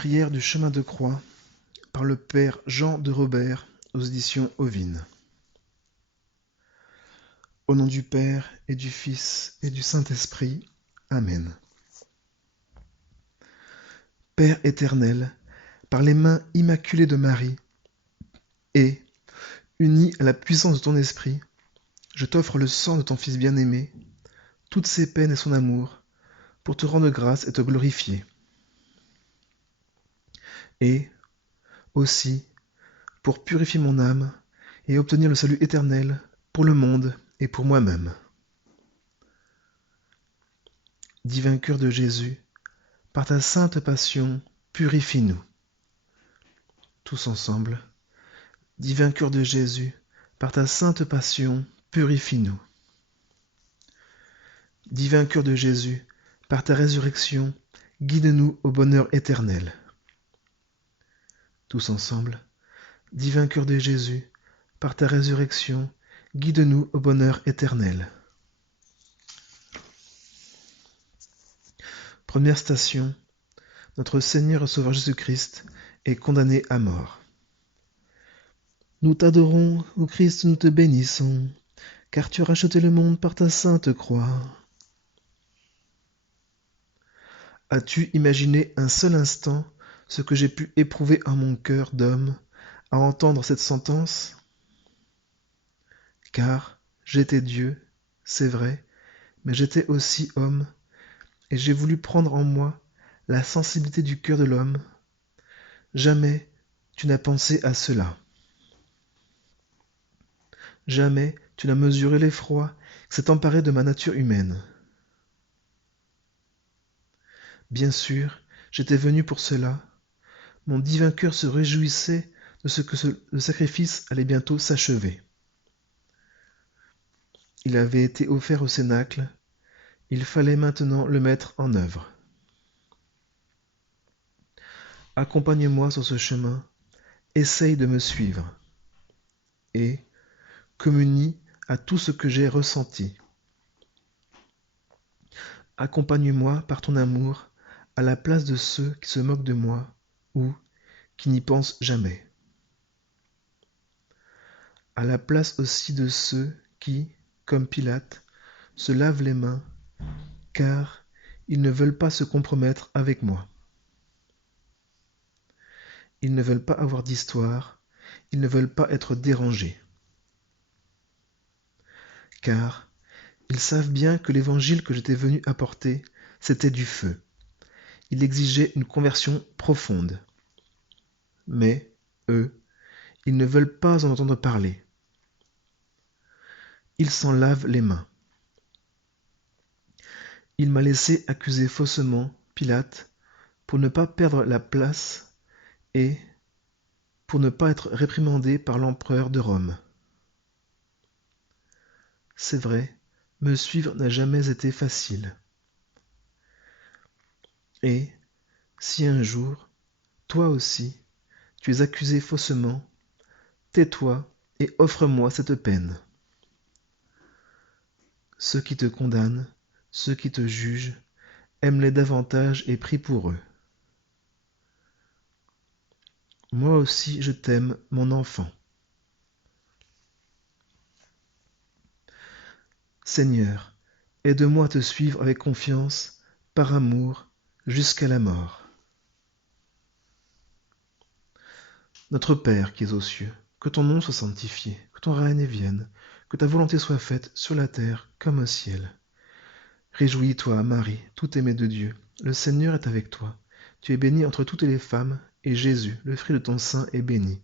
Prière du chemin de croix par le Père Jean de Robert aux éditions Ovine. Au nom du Père et du Fils et du Saint-Esprit. Amen. Père éternel, par les mains immaculées de Marie et, uni à la puissance de ton esprit, je t'offre le sang de ton Fils bien-aimé, toutes ses peines et son amour, pour te rendre grâce et te glorifier. Et, aussi, pour purifier mon âme et obtenir le salut éternel pour le monde et pour moi-même. Divin cœur de Jésus, par ta sainte passion, purifie-nous. Tous ensemble. Divin cœur de Jésus, par ta sainte passion, purifie-nous. Divin cœur de Jésus, par ta résurrection, guide-nous au bonheur éternel. Tous ensemble. Divin cœur de Jésus, par ta résurrection, guide-nous au bonheur éternel. Première station. Notre Seigneur et Sauveur Jésus-Christ est condamné à mort. Nous t'adorons, ô Christ, nous te bénissons, car tu as racheté le monde par ta sainte croix. As-tu imaginé un seul instant ce que j'ai pu éprouver en mon cœur d'homme à entendre cette sentence? Car j'étais Dieu, c'est vrai, mais j'étais aussi homme, et j'ai voulu prendre en moi la sensibilité du cœur de l'homme. Jamais tu n'as pensé à cela. Jamais tu n'as mesuré l'effroi qui s'est emparé de ma nature humaine. Bien sûr, j'étais venu pour cela. Mon divin cœur se réjouissait de ce que le sacrifice allait bientôt s'achever. Il avait été offert au cénacle, il fallait maintenant le mettre en œuvre. Accompagne-moi sur ce chemin, essaye de me suivre, et communie à tout ce que j'ai ressenti. Accompagne-moi par ton amour à la place de ceux qui se moquent de moi ou qui n'y pensent jamais. À la place aussi de ceux qui, comme Pilate, se lavent les mains, car ils ne veulent pas se compromettre avec moi. Ils ne veulent pas avoir d'histoire, ils ne veulent pas être dérangés. Car ils savent bien que l'évangile que j'étais venu apporter, c'était du feu. Il exigeait une conversion profonde. Mais, eux, ils ne veulent pas en entendre parler. Ils s'en lavent les mains. Il m'a laissé accuser faussement Pilate pour ne pas perdre la place et pour ne pas être réprimandé par l'empereur de Rome. C'est vrai, me suivre n'a jamais été facile. Et, si un jour, toi aussi, tu es accusé faussement, tais-toi et offre-moi cette peine. Ceux qui te condamnent, ceux qui te jugent, aime-les davantage et prie pour eux. Moi aussi je t'aime, mon enfant. Seigneur, aide-moi à te suivre avec confiance, par amour, jusqu'à la mort. Notre Père qui es aux cieux, que ton nom soit sanctifié, que ton règne vienne, que ta volonté soit faite sur la terre comme au ciel. Réjouis-toi, Marie, tout aimée de Dieu, le Seigneur est avec toi. Tu es bénie entre toutes les femmes, et Jésus, le fruit de ton sein, est béni.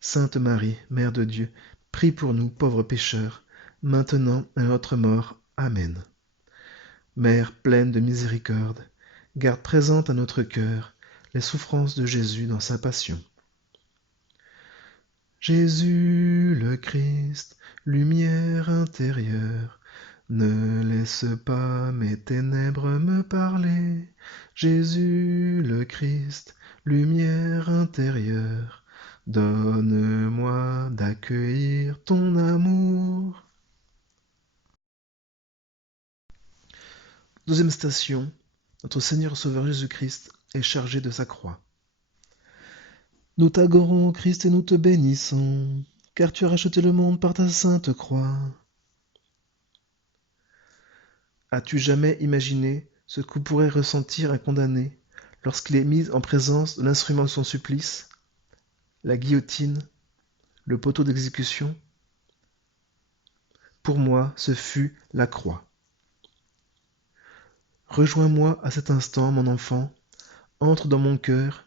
Sainte Marie, Mère de Dieu, prie pour nous pauvres pécheurs, maintenant et à notre mort. Amen. Mère pleine de miséricorde, garde présente à notre cœur les souffrances de Jésus dans sa passion. Jésus le Christ, lumière intérieure, ne laisse pas mes ténèbres me parler. Jésus le Christ, lumière intérieure, donne-moi d'accueillir ton amour. Deuxième station, notre Seigneur Sauveur Jésus-Christ est chargé de sa croix. Nous t'adorons, Christ, et nous te bénissons, car tu as racheté le monde par ta sainte croix. As-tu jamais imaginé ce que pourrait ressentir un condamné lorsqu'il est mis en présence de l'instrument de son supplice, la guillotine, le poteau d'exécution? Pour moi, ce fut la croix. Rejoins-moi à cet instant, mon enfant, entre dans mon cœur,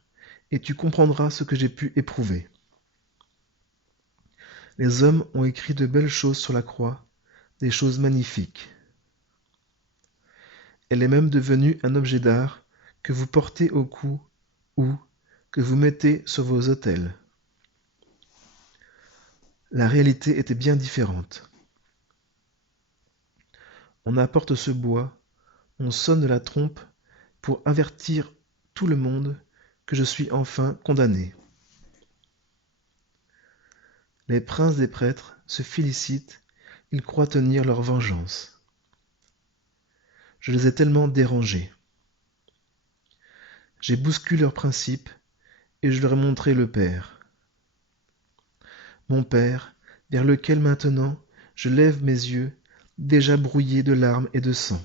et tu comprendras ce que j'ai pu éprouver. Les hommes ont écrit de belles choses sur la croix, des choses magnifiques. Elle est même devenue un objet d'art que vous portez au cou ou que vous mettez sur vos autels. La réalité était bien différente. On apporte ce bois, on sonne la trompe pour avertir tout le monde que je suis enfin condamné. Les princes des prêtres se félicitent, ils croient tenir leur vengeance. Je les ai tellement dérangés. J'ai bousculé leurs principes et je leur ai montré le Père. Mon Père, vers lequel maintenant je lève mes yeux, déjà brouillés de larmes et de sang.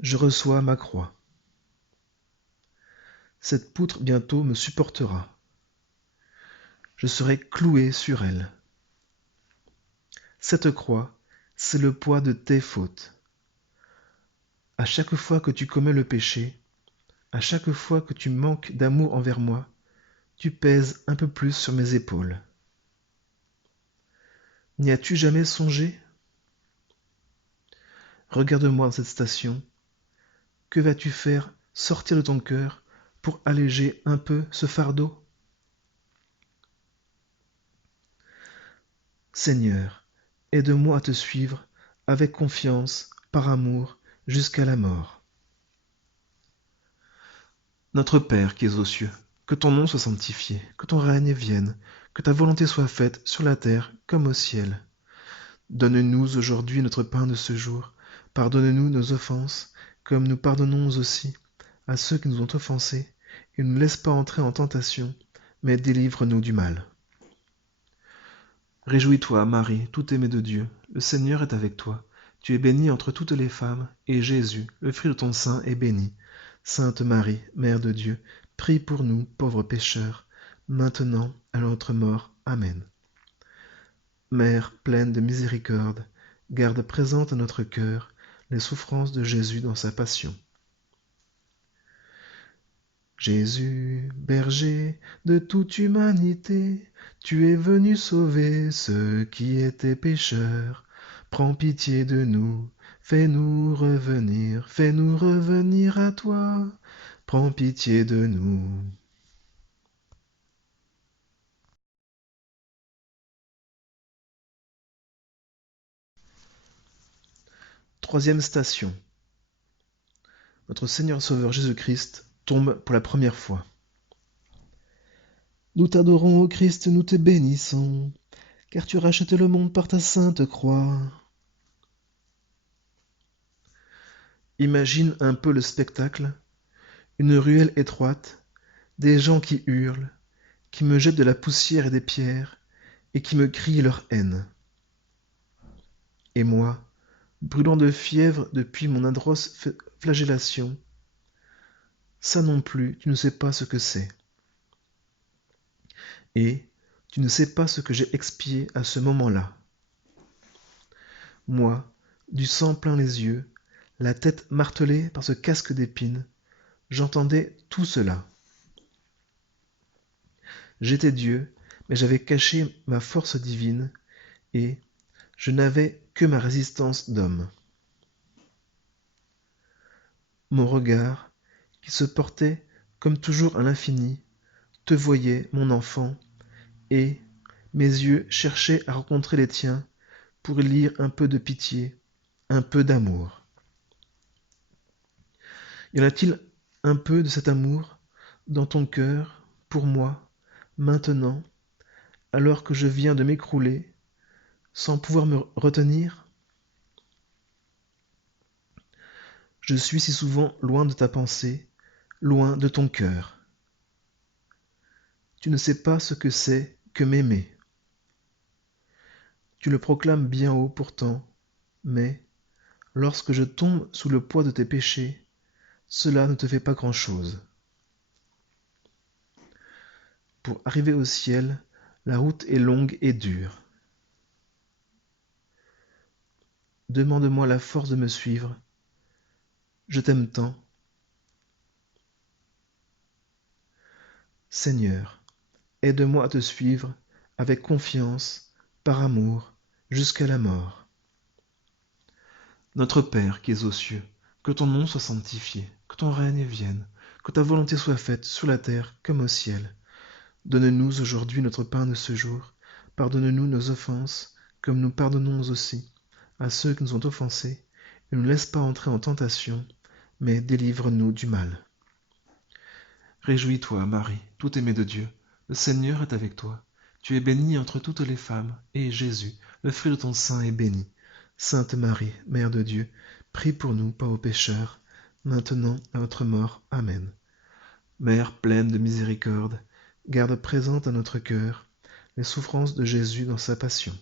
Je reçois ma croix. Cette poutre bientôt me supportera. Je serai cloué sur elle. Cette croix, c'est le poids de tes fautes. À chaque fois que tu commets le péché, à chaque fois que tu manques d'amour envers moi, tu pèses un peu plus sur mes épaules. N'y as-tu jamais songé? Regarde-moi dans cette station. Que vas-tu faire sortir de ton cœur pour alléger un peu ce fardeau? Seigneur, aide-moi à te suivre avec confiance, par amour, jusqu'à la mort. Notre Père qui es aux cieux, que ton nom soit sanctifié, que ton règne vienne, que ta volonté soit faite sur la terre comme au ciel. Donne-nous aujourd'hui notre pain de ce jour. Pardonne-nous nos offenses, comme nous pardonnons aussi à ceux qui nous ont offensés, et ne nous laisse pas entrer en tentation, mais délivre-nous du mal. Réjouis-toi, Marie, tout aimée de Dieu, le Seigneur est avec toi. Tu es bénie entre toutes les femmes, et Jésus, le fruit de ton sein, est béni. Sainte Marie, Mère de Dieu, prie pour nous, pauvres pécheurs, maintenant à notre mort. Amen. Mère pleine de miséricorde, garde présente à notre cœur les souffrances de Jésus dans sa passion. Jésus, berger de toute humanité, tu es venu sauver ceux qui étaient pécheurs. Prends pitié de nous, fais-nous revenir à toi. Prends pitié de nous. Troisième station. Notre Seigneur Sauveur Jésus-Christ tombe pour la première fois. Nous t'adorons, ô Christ, nous te bénissons, car tu rachètes le monde par ta sainte croix. Imagine un peu le spectacle, une ruelle étroite, des gens qui hurlent, qui me jettent de la poussière et des pierres, et qui me crient leur haine. Et moi, brûlant de fièvre depuis mon atroce flagellation, ça non plus, tu ne sais pas ce que c'est. Et tu ne sais pas ce que j'ai expié à ce moment-là. Moi, du sang plein les yeux, la tête martelée par ce casque d'épines, j'entendais tout cela. J'étais Dieu, mais j'avais caché ma force divine, et je n'avais que ma résistance d'homme. Mon regard, qui se portait comme toujours à l'infini, te voyait, mon enfant, et mes yeux cherchaient à rencontrer les tiens pour y lire un peu de pitié, un peu d'amour. Y en a-t-il un peu de cet amour dans ton cœur, pour moi, maintenant, alors que je viens de m'écrouler, sans pouvoir me retenir? Je suis si souvent loin de ta pensée, loin de ton cœur. Tu ne sais pas ce que c'est que m'aimer. Tu le proclames bien haut pourtant, mais, lorsque je tombe sous le poids de tes péchés, cela ne te fait pas grand-chose. Pour arriver au ciel, la route est longue et dure. Demande-moi la force de me suivre. Je t'aime tant. Seigneur, aide-moi à te suivre avec confiance, par amour, jusqu'à la mort. Notre Père qui es aux cieux, que ton nom soit sanctifié, que ton règne vienne, que ta volonté soit faite sur la terre comme au ciel. Donne-nous aujourd'hui notre pain de ce jour. Pardonne-nous nos offenses, comme nous pardonnons aussi à ceux qui nous ont offensés, et ne nous laisse pas entrer en tentation, mais délivre-nous du mal. Réjouis-toi, Marie, tout aimée de Dieu, le Seigneur est avec toi. Tu es bénie entre toutes les femmes, et Jésus, le fruit de ton sein, est béni. Sainte Marie, Mère de Dieu, prie pour nous, pauvres pécheurs, maintenant et à notre mort. Amen. Mère pleine de miséricorde, garde présente à notre cœur les souffrances de Jésus dans sa passion.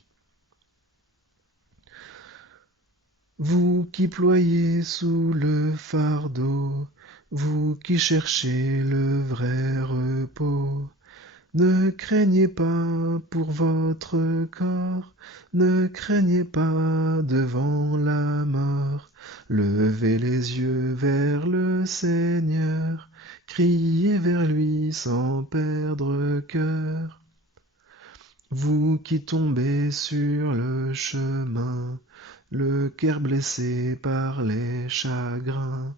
Vous qui ployez sous le fardeau, vous qui cherchez le vrai repos, ne craignez pas pour votre corps, ne craignez pas devant la mort. Levez les yeux vers le Seigneur, criez vers lui sans perdre cœur. Vous qui tombez sur le chemin, le cœur blessé par les chagrins,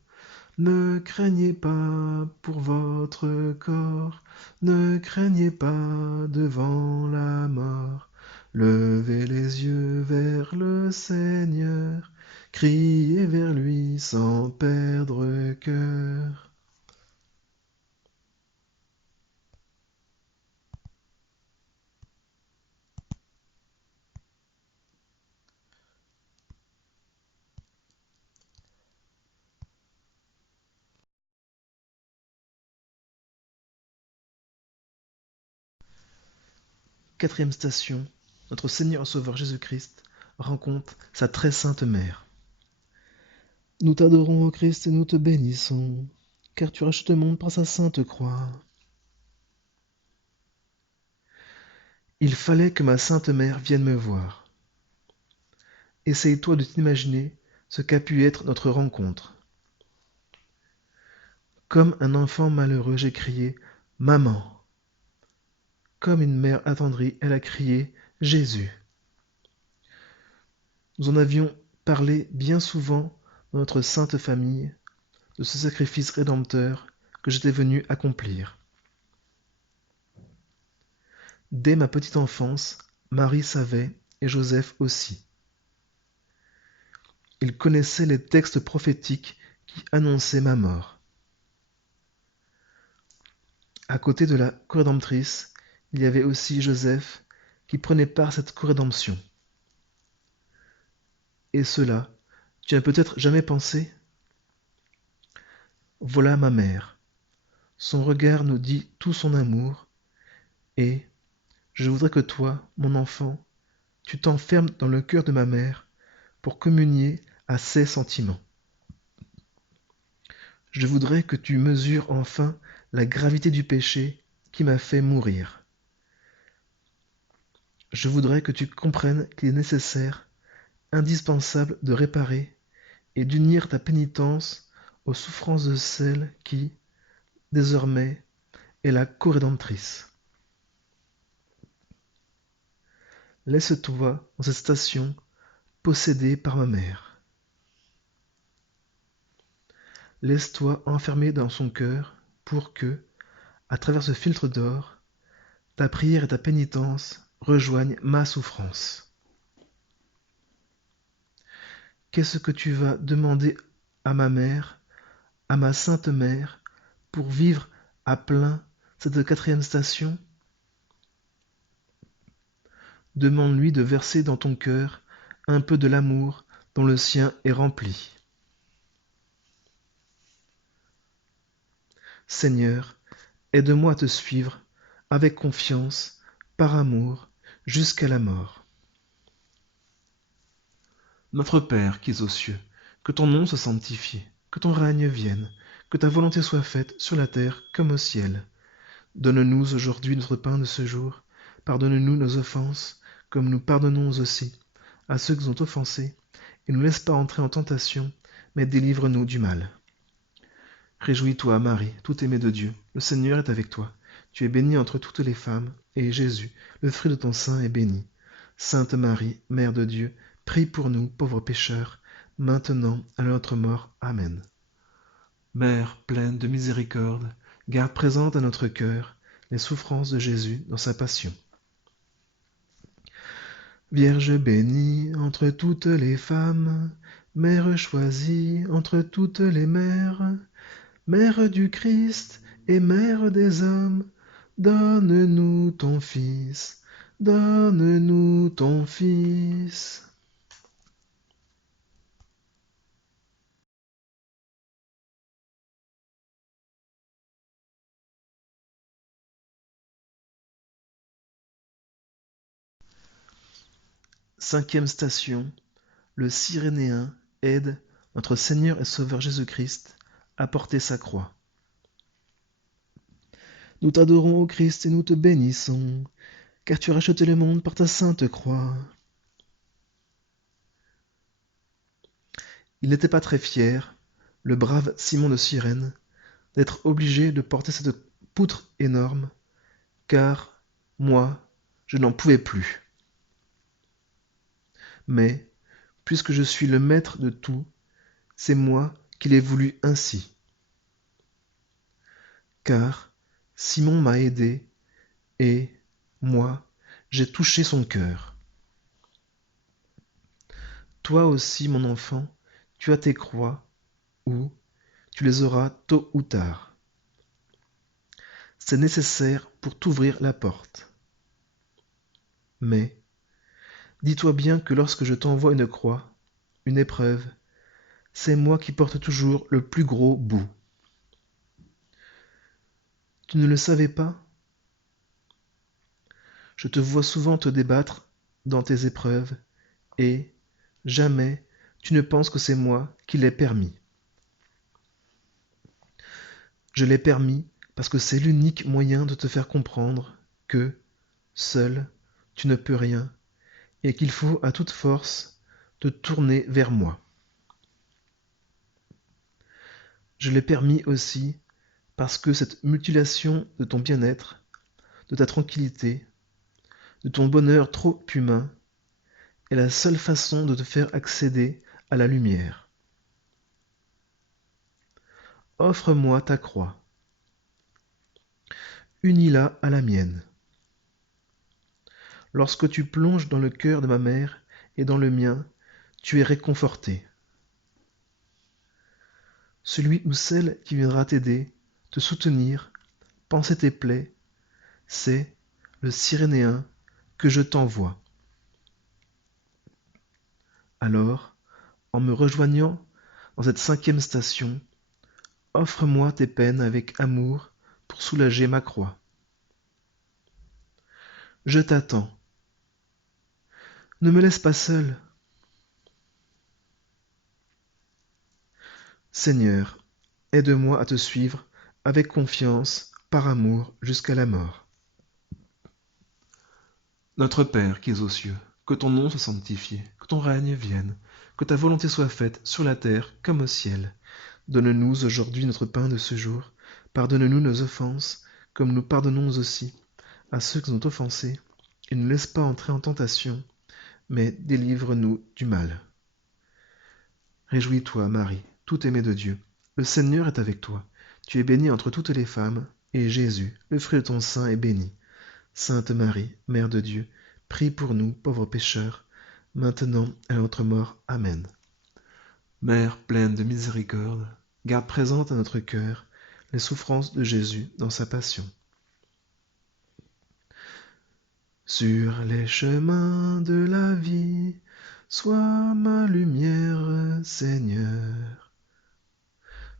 ne craignez pas pour votre corps, ne craignez pas devant la mort. Levez les yeux vers le Seigneur, criez vers lui sans perdre cœur. Quatrième station, notre Seigneur et Sauveur Jésus-Christ rencontre sa très sainte mère. Nous t'adorons, ô Christ, et nous te bénissons, car tu rachètes le monde par sa sainte croix. Il fallait que ma sainte mère vienne me voir. Essaye-toi de t'imaginer ce qu'a pu être notre rencontre. Comme un enfant malheureux, j'ai crié « Maman !» Comme une mère attendrie, elle a crié « Jésus !» Nous en avions parlé bien souvent dans notre sainte famille, de ce sacrifice rédempteur que j'étais venu accomplir. Dès ma petite enfance, Marie savait, et Joseph aussi. Ils connaissaient les textes prophétiques qui annonçaient ma mort. À côté de la co-rédemptrice, il y avait aussi Joseph qui prenait part à cette co-rédemption. Et cela, tu n'as peut-être jamais pensé? Voilà ma mère. Son regard nous dit tout son amour, et je voudrais que toi, mon enfant, tu t'enfermes dans le cœur de ma mère pour communier à ses sentiments. Je voudrais que tu mesures enfin la gravité du péché qui m'a fait mourir. Je voudrais que tu comprennes qu'il est nécessaire, indispensable de réparer et d'unir ta pénitence aux souffrances de celle qui, désormais, est la co-rédemptrice. Laisse-toi, dans cette station, possédée par ma mère. Laisse-toi enfermer dans son cœur pour que, à travers ce filtre d'or, ta prière et ta pénitence rejoignent ma souffrance. Qu'est-ce que tu vas demander à ma mère, à ma sainte mère, pour vivre à plein cette quatrième station? Demande-lui de verser dans ton cœur un peu de l'amour dont le sien est rempli. Seigneur, aide-moi à te suivre avec confiance, par amour, jusqu'à la mort. Notre Père qui es aux cieux, que ton nom soit sanctifié, que ton règne vienne, que ta volonté soit faite sur la terre comme au ciel. Donne-nous aujourd'hui notre pain de ce jour. Pardonne-nous nos offenses, comme nous pardonnons aussi à ceux qui nous ont offensés, et ne nous laisse pas entrer en tentation, mais délivre-nous du mal. Réjouis-toi, Marie, tout aimée de Dieu, le Seigneur est avec toi. Tu es bénie entre toutes les femmes, et Jésus, le fruit de ton sein, est béni. Sainte Marie, Mère de Dieu, prie pour nous, pauvres pécheurs, maintenant et à notre mort. Amen. Mère pleine de miséricorde, garde présente à notre cœur les souffrances de Jésus dans sa passion. Vierge bénie entre toutes les femmes, Mère choisie entre toutes les mères, Mère du Christ et Mère des hommes, donne-nous ton Fils, donne-nous ton Fils. Cinquième station, le Cyrénéen aide notre Seigneur et Sauveur Jésus-Christ à porter sa croix. Nous t'adorons, ô Christ, et nous te bénissons, car tu as racheté le monde par ta sainte croix. Il n'était pas très fier, le brave Simon de Cyrène, d'être obligé de porter cette poutre énorme, car moi, je n'en pouvais plus. Mais, puisque je suis le maître de tout, c'est moi qui l'ai voulu ainsi. Car Simon m'a aidé, et, moi, j'ai touché son cœur. Toi aussi, mon enfant, tu as tes croix, ou tu les auras tôt ou tard. C'est nécessaire pour t'ouvrir la porte. Mais, dis-toi bien que lorsque je t'envoie une croix, une épreuve, c'est moi qui porte toujours le plus gros bout. Tu ne le savais pas? Je te vois souvent te débattre dans tes épreuves, et, jamais, tu ne penses que c'est moi qui l'ai permis. Je l'ai permis parce que c'est l'unique moyen de te faire comprendre que, seul, tu ne peux rien, et qu'il faut à toute force te tourner vers moi. Je l'ai permis aussi parce que cette mutilation de ton bien-être, de ta tranquillité, de ton bonheur trop humain, est la seule façon de te faire accéder à la lumière. Offre-moi ta croix. Unis-la à la mienne. Lorsque tu plonges dans le cœur de ma mère et dans le mien, tu es réconforté. Celui ou celle qui viendra t'aider, te soutenir, panser tes plaies, c'est le Cyrénéen que je t'envoie. Alors, en me rejoignant dans cette cinquième station, offre-moi tes peines avec amour pour soulager ma croix. Je t'attends. Ne me laisse pas seul. Seigneur, aide-moi à te suivre avec confiance, par amour, jusqu'à la mort. Notre Père qui es aux cieux, que ton nom soit sanctifié, que ton règne vienne, que ta volonté soit faite sur la terre comme au ciel. Donne-nous aujourd'hui notre pain de ce jour. Pardonne-nous nos offenses, comme nous pardonnons aussi à ceux qui nous ont offensés, et ne nous laisse pas entrer en tentation, mais délivre-nous du mal. Réjouis-toi, Marie, tout aimée de Dieu. Le Seigneur est avec toi. Tu es bénie entre toutes les femmes, et Jésus, le fruit de ton sein, est béni. Sainte Marie, Mère de Dieu, prie pour nous, pauvres pécheurs, maintenant et à notre mort. Amen. Mère pleine de miséricorde, garde présente à notre cœur les souffrances de Jésus dans sa passion. Sur les chemins de la vie, sois ma lumière, Seigneur.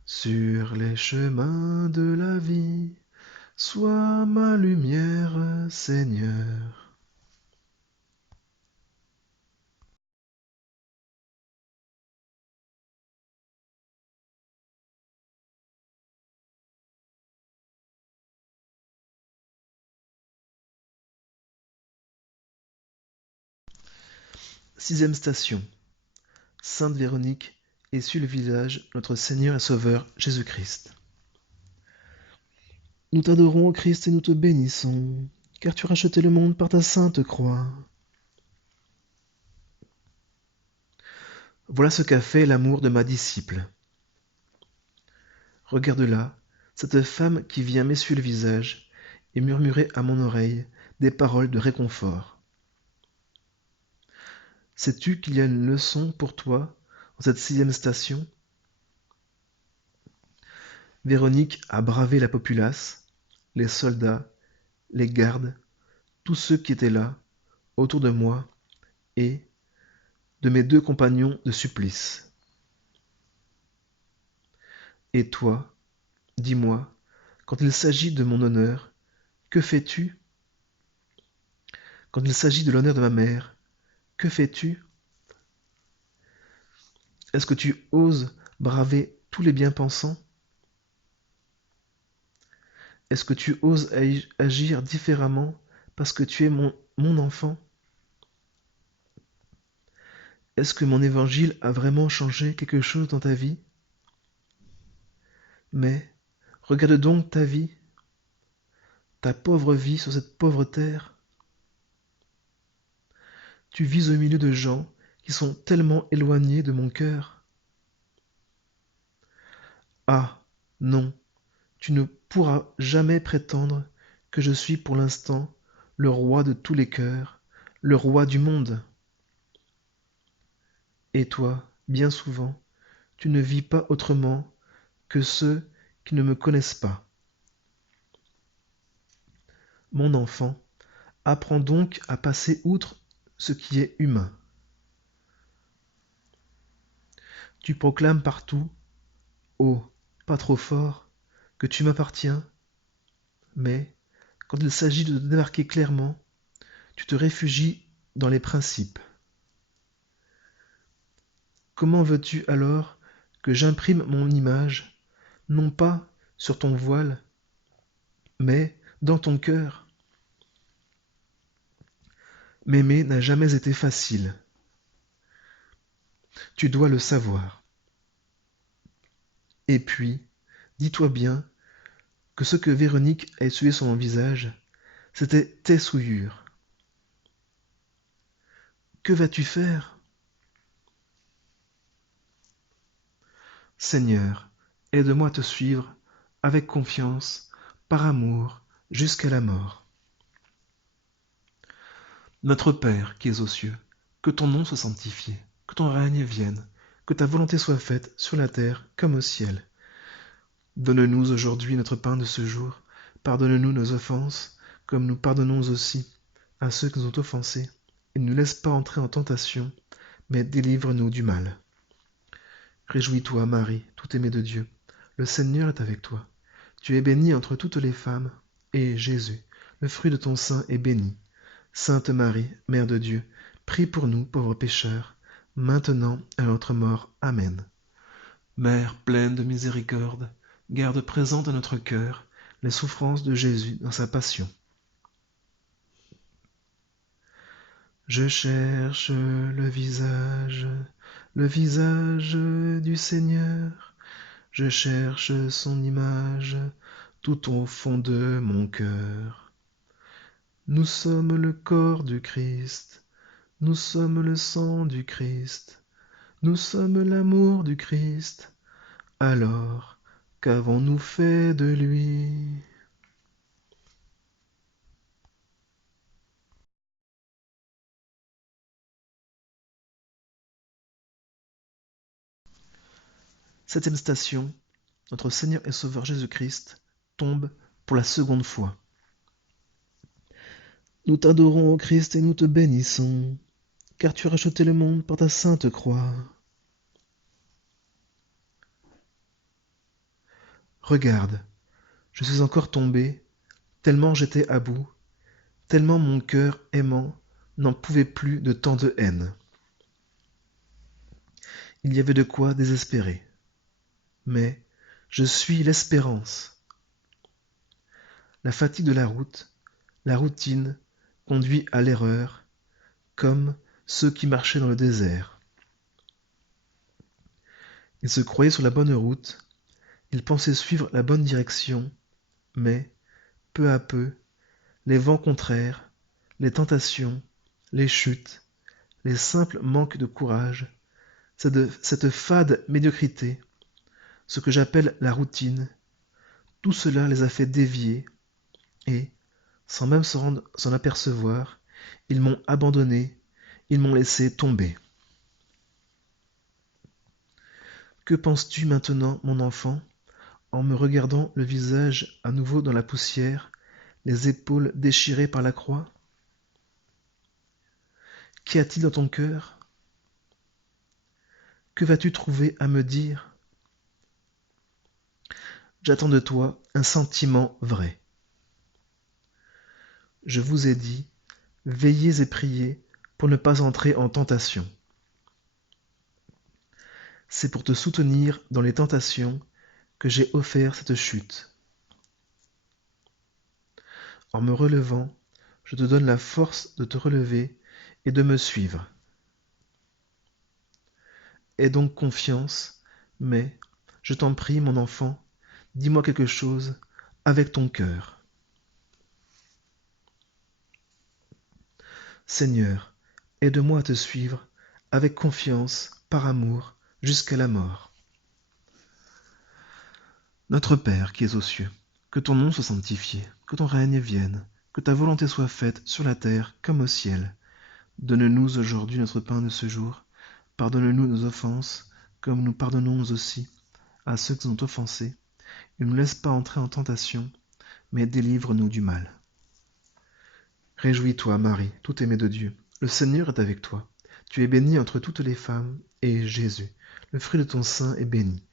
Sur les chemins de la vie, sois ma lumière, Seigneur. Sixième station. Sainte Véronique essuie le visage notre Seigneur et Sauveur Jésus-Christ. Nous t'adorons, ô Christ, et nous te bénissons, car tu as racheté le monde par ta sainte croix. Voilà ce qu'a fait l'amour de ma disciple. Regarde-la, cette femme qui vient m'essuyer le visage et murmurer à mon oreille des paroles de réconfort. Sais-tu qu'il y a une leçon pour toi dans cette sixième station? Véronique a bravé la populace, les soldats, les gardes, tous ceux qui étaient là, autour de moi, et de mes deux compagnons de supplice. Et toi, dis-moi, quand il s'agit de mon honneur, que fais-tu? Quand il s'agit de l'honneur de ma mère, que fais-tu? Est-ce que tu oses braver tous les bien-pensants? Est-ce que tu oses agir différemment parce que tu es mon enfant? Est-ce que mon évangile a vraiment changé quelque chose dans ta vie? Mais regarde donc ta vie, ta pauvre vie sur cette pauvre terre. Tu vis au milieu de gens qui sont tellement éloignés de mon cœur. Ah, non, tu ne pourras jamais prétendre que je suis pour l'instant le roi de tous les cœurs, le roi du monde. Et toi, bien souvent, tu ne vis pas autrement que ceux qui ne me connaissent pas. Mon enfant, apprends donc à passer outre ce qui est humain. Tu proclames partout, oh, pas trop fort, que tu m'appartiens, mais quand il s'agit de te démarquer clairement, tu te réfugies dans les principes. Comment veux-tu alors que j'imprime mon image, non pas sur ton voile, mais dans ton cœur? M'aimer n'a jamais été facile. Tu dois le savoir. Et puis, dis-toi bien que ce que Véronique a essuyé sur mon visage, c'était tes souillures. Que vas-tu faire? Seigneur, aide-moi à te suivre avec confiance, par amour, jusqu'à la mort. Notre Père qui es aux cieux, que ton nom soit sanctifié, que ton règne vienne, que ta volonté soit faite sur la terre comme au ciel. Donne-nous aujourd'hui notre pain de ce jour. Pardonne-nous nos offenses, comme nous pardonnons aussi à ceux qui nous ont offensés. Et ne nous laisse pas entrer en tentation, mais délivre-nous du mal. Réjouis-toi, Marie, tout aimée de Dieu. Le Seigneur est avec toi. Tu es bénie entre toutes les femmes, et Jésus, le fruit de ton sein, est béni. Sainte Marie, Mère de Dieu, prie pour nous, pauvres pécheurs, maintenant et à notre mort. Amen. Mère pleine de miséricorde, garde présente à notre cœur les souffrances de Jésus dans sa passion. Je cherche le visage du Seigneur. Je cherche son image tout au fond de mon cœur. Nous sommes le corps du Christ, nous sommes le sang du Christ, nous sommes l'amour du Christ. Alors, qu'avons-nous fait de lui? Septième station, notre Seigneur et Sauveur Jésus-Christ tombe pour la seconde fois. Nous t'adorons, ô Christ, et nous te bénissons, car tu as racheté le monde par ta sainte croix. Regarde, je suis encore tombé, tellement j'étais à bout, tellement mon cœur aimant n'en pouvait plus de tant de haine. Il y avait de quoi désespérer. Mais je suis l'espérance. La fatigue de la route, la routine, conduit à l'erreur, comme ceux qui marchaient dans le désert. Ils se croyaient sur la bonne route, ils pensaient suivre la bonne direction, mais, peu à peu, les vents contraires, les tentations, les chutes, les simples manques de courage, cette fade médiocrité, ce que j'appelle la routine, tout cela les a fait dévier, et, sans même s'en apercevoir, ils m'ont abandonné, ils m'ont laissé tomber. Que penses-tu maintenant, mon enfant, en me regardant le visage à nouveau dans la poussière, les épaules déchirées par la croix? Qu'y a-t-il dans ton cœur? Que vas-tu trouver à me dire? J'attends de toi un sentiment vrai. Je vous ai dit, veillez et priez pour ne pas entrer en tentation. C'est pour te soutenir dans les tentations que j'ai offert cette chute. En me relevant, je te donne la force de te relever et de me suivre. Aie donc confiance, mais, je t'en prie, mon enfant, dis-moi quelque chose avec ton cœur. Seigneur, aide-moi à te suivre avec confiance, par amour, jusqu'à la mort. Notre Père qui es aux cieux, que ton nom soit sanctifié, que ton règne vienne, que ta volonté soit faite sur la terre comme au ciel. Donne-nous aujourd'hui notre pain de ce jour. Pardonne-nous nos offenses, comme nous pardonnons aussi à ceux qui nous ont offensés. Et ne nous laisse pas entrer en tentation, mais délivre-nous du mal. Réjouis-toi, Marie, tout aimée de Dieu. Le Seigneur est avec toi. Tu es bénie entre toutes les femmes, et Jésus, le fruit de ton sein, est béni.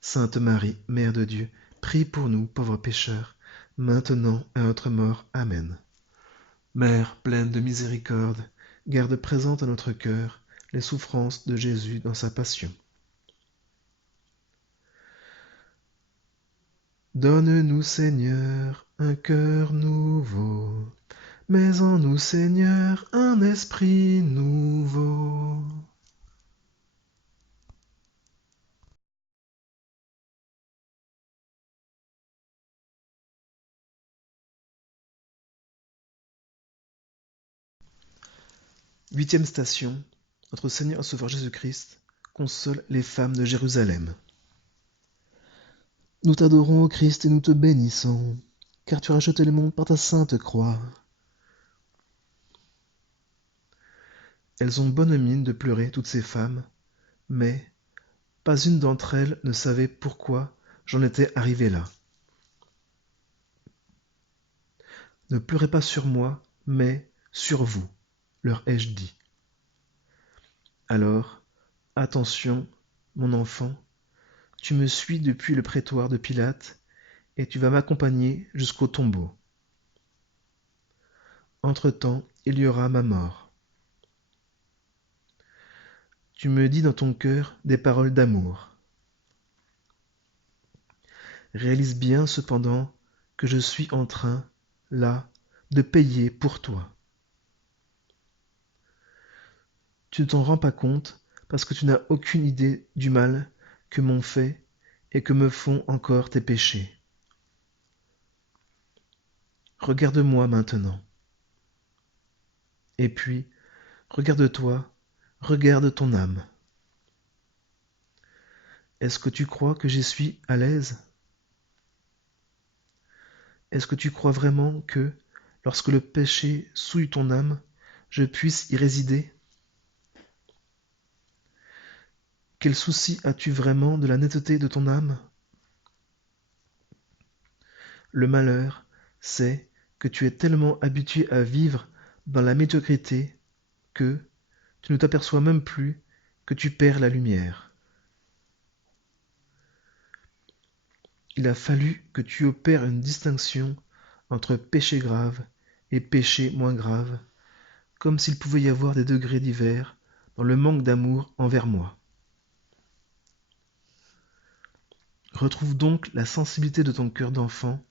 Sainte Marie, Mère de Dieu, prie pour nous, pauvres pécheurs, maintenant et à notre mort. Amen. Mère pleine de miséricorde, garde présente à notre cœur les souffrances de Jésus dans sa passion. Donne-nous, Seigneur, un cœur nouveau. Mets en nous, Seigneur, un esprit nouveau. Huitième station. Notre Seigneur et Sauveur Jésus-Christ console les femmes de Jérusalem. Nous t'adorons, ô Christ, et nous te bénissons, car tu as racheté le monde par ta sainte croix. Elles ont bonne mine de pleurer, toutes ces femmes, mais pas une d'entre elles ne savait pourquoi j'en étais arrivé là. Ne pleurez pas sur moi, mais sur vous, leur ai-je dit. Alors, attention, mon enfant, tu me suis depuis le prétoire de Pilate, et tu vas m'accompagner jusqu'au tombeau. Entre-temps, il y aura ma mort. Tu me dis dans ton cœur des paroles d'amour. Réalise bien cependant que je suis en train, là, de payer pour toi. Tu ne t'en rends pas compte parce que tu n'as aucune idée du mal que m'ont fait et que me font encore tes péchés. Regarde-moi maintenant. Et puis, regarde-toi, regarde ton âme. Est-ce que tu crois que j'y suis à l'aise? Est-ce que tu crois vraiment que, lorsque le péché souille ton âme, je puisse y résider? Quel souci as-tu vraiment de la netteté de ton âme? Le malheur, c'est que tu es tellement habitué à vivre dans la médiocrité que tu ne t'aperçois même plus que tu perds la lumière. Il a fallu que tu opères une distinction entre péché grave et péchés moins graves, comme s'il pouvait y avoir des degrés divers dans le manque d'amour envers moi. Retrouve donc la sensibilité de ton cœur d'enfant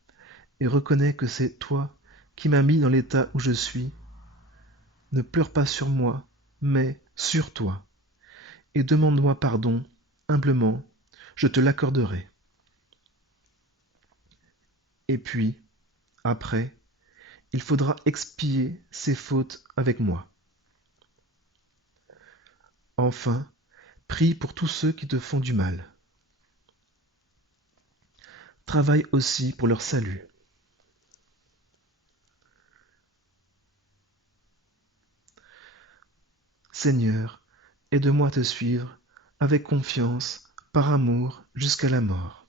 et reconnais que c'est toi qui m'as mis dans l'état où je suis. Ne pleure pas sur moi, mais sur toi, et demande-moi pardon, humblement, je te l'accorderai. Et puis, après, il faudra expier ces fautes avec moi. Enfin, prie pour tous ceux qui te font du mal. Travaille aussi pour leur salut. Seigneur, aide-moi à te suivre avec confiance, par amour, jusqu'à la mort.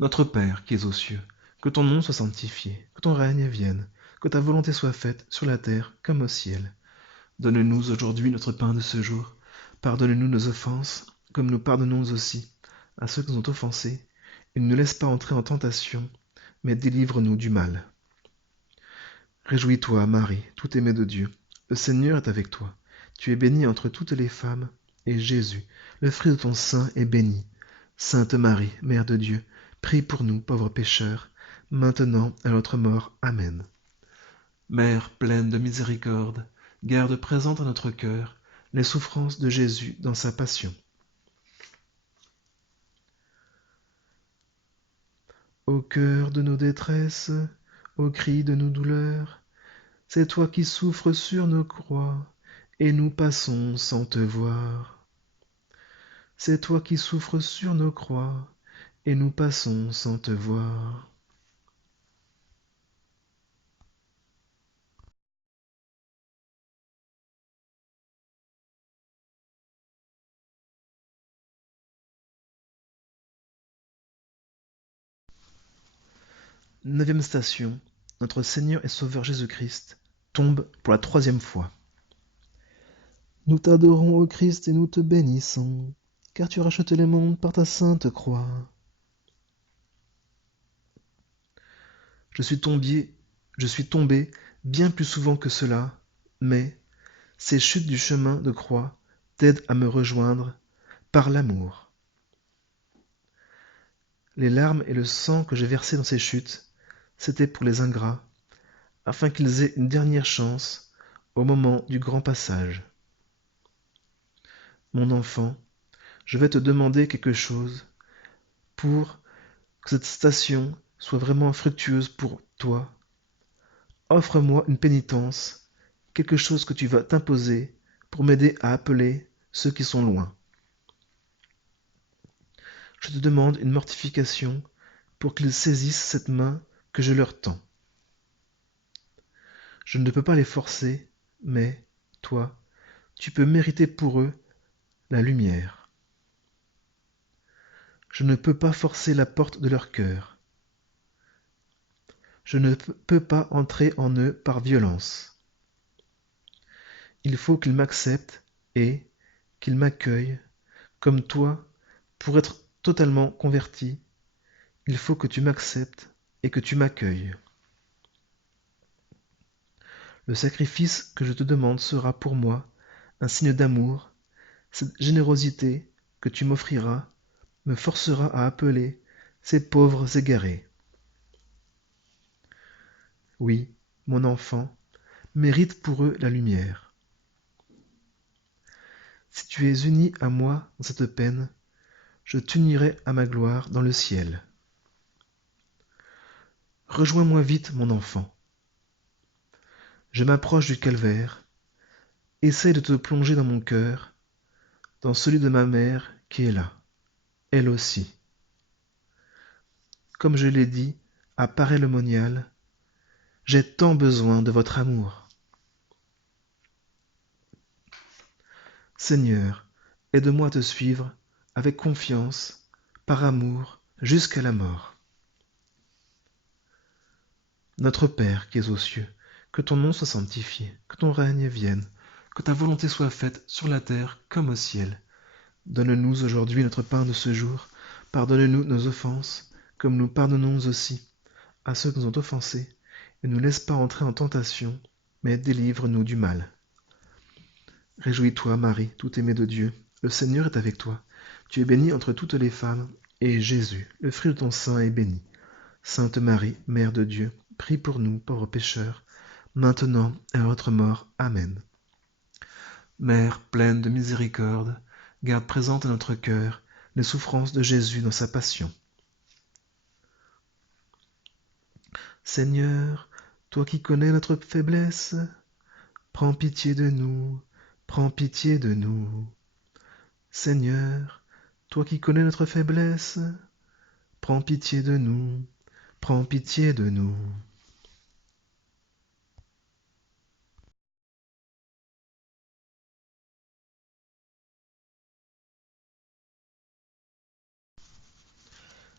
Notre Père qui es aux cieux, que ton nom soit sanctifié, que ton règne vienne, que ta volonté soit faite sur la terre comme au ciel. Donne-nous aujourd'hui notre pain de ce jour. Pardonne-nous nos offenses, comme nous pardonnons aussi à ceux qui nous ont offensés. Et ne nous laisse pas entrer en tentation, mais délivre-nous du mal. Réjouis-toi, Marie, tout aimée de Dieu. Le Seigneur est avec toi. Tu es bénie entre toutes les femmes, et Jésus, le fruit de ton sein, est béni. Sainte Marie, Mère de Dieu, prie pour nous, pauvres pécheurs, maintenant et à notre mort. Amen. Mère pleine de miséricorde, garde présente à notre cœur les souffrances de Jésus dans sa passion. Au cœur de nos détresses, au cri de nos douleurs, c'est toi qui souffres sur nos croix, et nous passons sans te voir. C'est toi qui souffres sur nos croix, et nous passons sans te voir. Neuvième station, notre Seigneur et Sauveur Jésus-Christ tombe pour la 3e fois. Nous t'adorons, ô Christ, et nous te bénissons, car tu rachètes les mondes par ta sainte croix. Je suis tombé bien plus souvent que cela, mais ces chutes du chemin de croix t'aident à me rejoindre par l'amour. Les larmes et le sang que j'ai versés dans ces chutes, c'était pour les ingrats, afin qu'ils aient une dernière chance au moment du grand passage. Mon enfant, je vais te demander quelque chose pour que cette station soit vraiment fructueuse pour toi. Offre-moi une pénitence, quelque chose que tu vas t'imposer pour m'aider à appeler ceux qui sont loin. Je te demande une mortification pour qu'ils saisissent cette main que je leur tends. Je ne peux pas les forcer, mais, toi, tu peux mériter pour eux la lumière. Je ne peux pas forcer la porte de leur cœur. Je ne peux pas entrer en eux par violence. Il faut qu'ils m'acceptent et qu'ils m'accueillent comme toi. Pour être totalement converti, il faut que tu m'acceptes et que tu m'accueilles. Le sacrifice que je te demande sera pour moi un signe d'amour. Cette générosité que tu m'offriras me forcera à appeler ces pauvres égarés. Oui, mon enfant, mérite pour eux la lumière. Si tu es uni à moi dans cette peine, je t'unirai à ma gloire dans le ciel. Rejoins-moi vite, mon enfant. Je m'approche du calvaire. Essaye de te plonger dans mon cœur, dans celui de ma mère qui est là, elle aussi. Comme je l'ai dit à pareil monial, j'ai tant besoin de votre amour. Seigneur, aide-moi à te suivre avec confiance, par amour, jusqu'à la mort. Notre Père qui es aux cieux, que ton nom soit sanctifié, que ton règne vienne, que ta volonté soit faite sur la terre comme au ciel. Donne-nous aujourd'hui notre pain de ce jour. Pardonne-nous nos offenses, comme nous pardonnons aussi à ceux qui nous ont offensés. ne nous laisse pas entrer en tentation, mais délivre-nous du mal. Réjouis-toi, Marie, tout aimée de Dieu, le Seigneur est avec toi. Tu es bénie entre toutes les femmes, et Jésus, le fruit de ton sein, est béni. Sainte Marie, Mère de Dieu, prie pour nous, pauvres pécheurs, maintenant et à notre mort. Amen. Mère pleine de miséricorde, garde présente à notre cœur les souffrances de Jésus dans sa passion. Seigneur, toi qui connais notre faiblesse, prends pitié de nous, prends pitié de nous. Seigneur, toi qui connais notre faiblesse, prends pitié de nous, prends pitié de nous.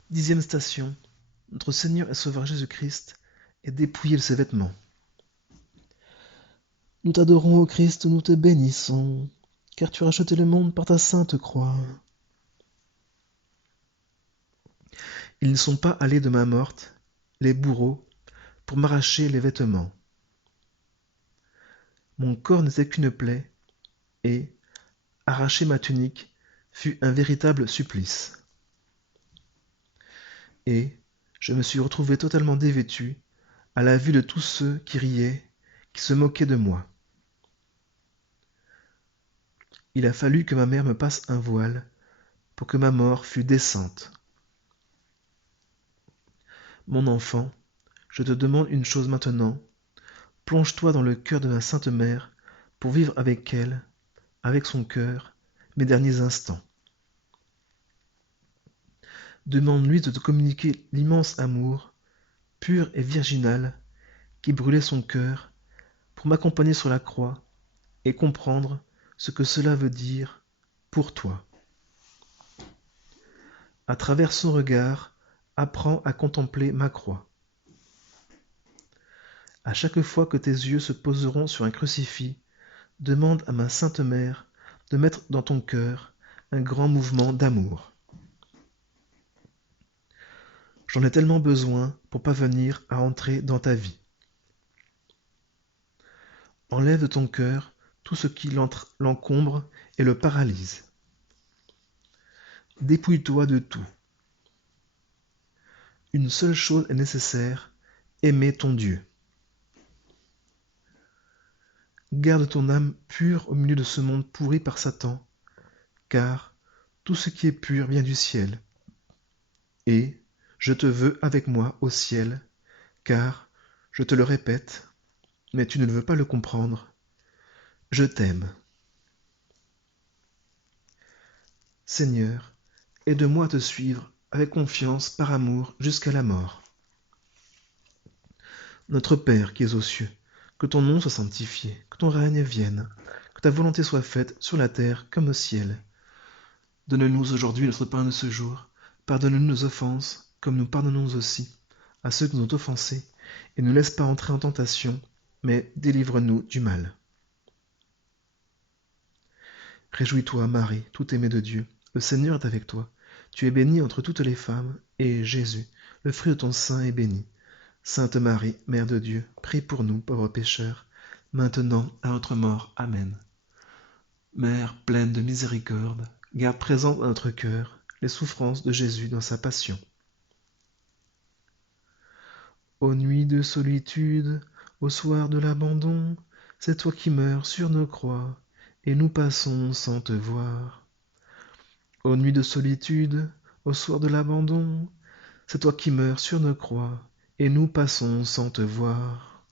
Dixième station. Notre Seigneur et Sauveur Jésus-Christ est dépouillé de ses vêtements. Nous t'adorons, ô Christ, nous te bénissons, car tu as racheté le monde par ta sainte croix. Ils ne sont pas allés de main morte, les bourreaux, pour m'arracher les vêtements. Mon corps n'était qu'une plaie, et, arracher ma tunique, fut un véritable supplice. Et je me suis retrouvé totalement dévêtu à la vue de tous ceux qui riaient, qui se moquaient de moi. Il a fallu que ma mère me passe un voile pour que ma mort fût décente. Mon enfant, je te demande une chose maintenant. Plonge-toi dans le cœur de ma sainte mère pour vivre avec elle, avec son cœur, mes derniers instants. Demande-lui de te communiquer l'immense amour, pur et virginal, qui brûlait son cœur, pour m'accompagner sur la croix et comprendre ce que cela veut dire pour toi. À travers son regard, apprends à contempler ma croix. À chaque fois que tes yeux se poseront sur un crucifix, demande à ma Sainte Mère de mettre dans ton cœur un grand mouvement d'amour. J'en ai tellement besoin pour parvenir à entrer dans ta vie. Enlève de ton cœur tout ce qui l'encombre et le paralyse. Dépouille-toi de tout. Une seule chose est nécessaire, aimer ton Dieu. Garde ton âme pure au milieu de ce monde pourri par Satan, car tout ce qui est pur vient du ciel. Et je te veux avec moi au ciel, car, je te le répète, mais tu ne veux pas le comprendre, je t'aime. Seigneur, aide-moi à te suivre avec confiance par amour jusqu'à la mort. Notre Père qui es aux cieux, que ton nom soit sanctifié, que ton règne vienne, que ta volonté soit faite sur la terre comme au ciel. Donne-nous aujourd'hui notre pain de ce jour. Pardonne-nous nos offenses, comme nous pardonnons aussi à ceux qui nous ont offensés, et ne nous laisse pas entrer en tentation, mais délivre-nous du mal. Réjouis-toi, Marie, tout aimée de Dieu, le Seigneur est avec toi. Tu es bénie entre toutes les femmes, et Jésus, le fruit de ton sein, est béni. Sainte Marie, Mère de Dieu, prie pour nous, pauvres pécheurs, maintenant à notre mort. Amen. Mère pleine de miséricorde, garde présente dans notre cœur les souffrances de Jésus dans sa passion. Aux nuits de solitude, au soir de l'abandon, c'est toi qui meurs sur nos croix, et nous passons sans te voir. Aux nuits de solitude, au soir de l'abandon, c'est toi qui meurs sur nos croix, et nous passons sans te voir.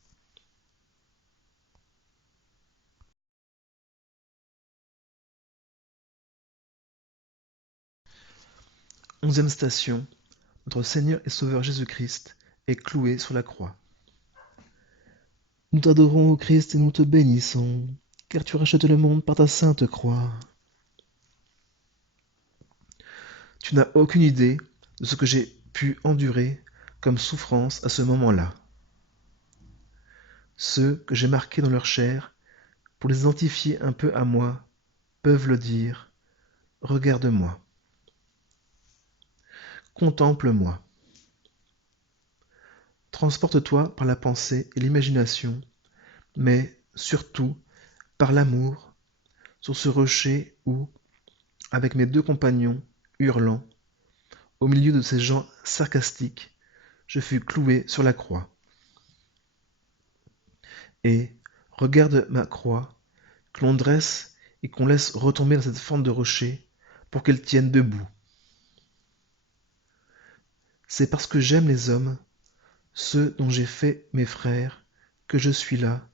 Onzième station. Notre Seigneur et Sauveur Jésus-Christ est cloué sur la croix. Nous t'adorons, ô Christ, et nous te bénissons, car tu rachètes le monde par ta sainte croix. Tu n'as aucune idée de ce que j'ai pu endurer comme souffrance à ce moment-là. Ceux que j'ai marqués dans leur chair, pour les identifier un peu à moi, peuvent le dire. Regarde-moi. Contemple-moi. Transporte-toi par la pensée et l'imagination, mais surtout par l'amour, sur ce rocher où, avec mes 2 compagnons, hurlant, au milieu de ces gens sarcastiques, je fus cloué sur la croix. Et regarde ma croix, que l'on dresse et qu'on laisse retomber dans cette fente de rocher pour qu'elle tienne debout. C'est parce que j'aime les hommes, ceux dont j'ai fait mes frères, que je suis là.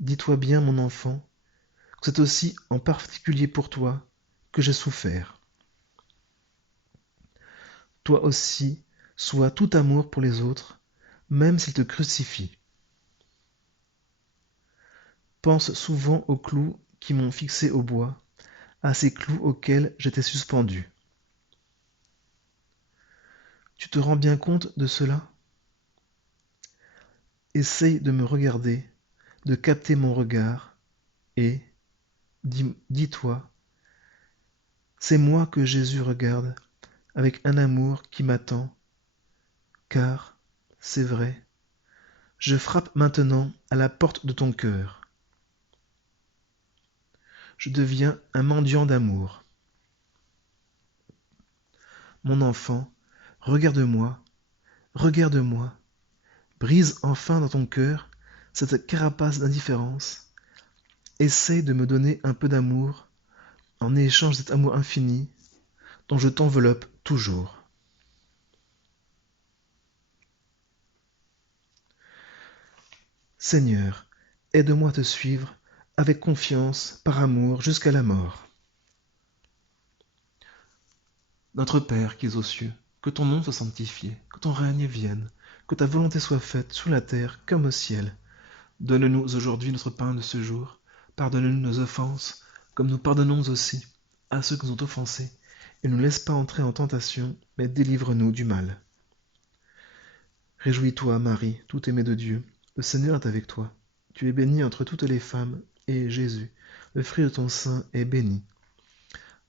Dis-toi bien, mon enfant, que c'est aussi en particulier pour toi que j'ai souffert. Toi aussi, sois tout amour pour les autres, même s'ils te crucifient. Pense souvent aux clous qui m'ont fixé au bois, à ces clous auxquels j'étais suspendu. Tu te rends bien compte de cela? Essaye de me regarder, de capter mon regard, et dis-toi, c'est moi que Jésus regarde avec un amour qui m'attend, car, c'est vrai, je frappe maintenant à la porte de ton cœur. Je deviens un mendiant d'amour. Mon enfant, regarde-moi, regarde-moi, brise enfin dans ton cœur cette carapace d'indifférence. Essaye de me donner un peu d'amour en échange de cet amour infini dont je t'enveloppe toujours. Seigneur, aide-moi à te suivre avec confiance, par amour, jusqu'à la mort. Notre Père qui es aux cieux, que ton nom soit sanctifié, que ton règne vienne, que ta volonté soit faite sur la terre comme au ciel. Donne-nous aujourd'hui notre pain de ce jour. Pardonne-nous nos offenses, comme nous pardonnons aussi à ceux qui nous ont offensés. Et ne nous laisse pas entrer en tentation, mais délivre-nous du mal. Réjouis-toi, Marie, tout aimée de Dieu. Le Seigneur est avec toi. Tu es bénie entre toutes les femmes, et Jésus, le fruit de ton sein, est béni.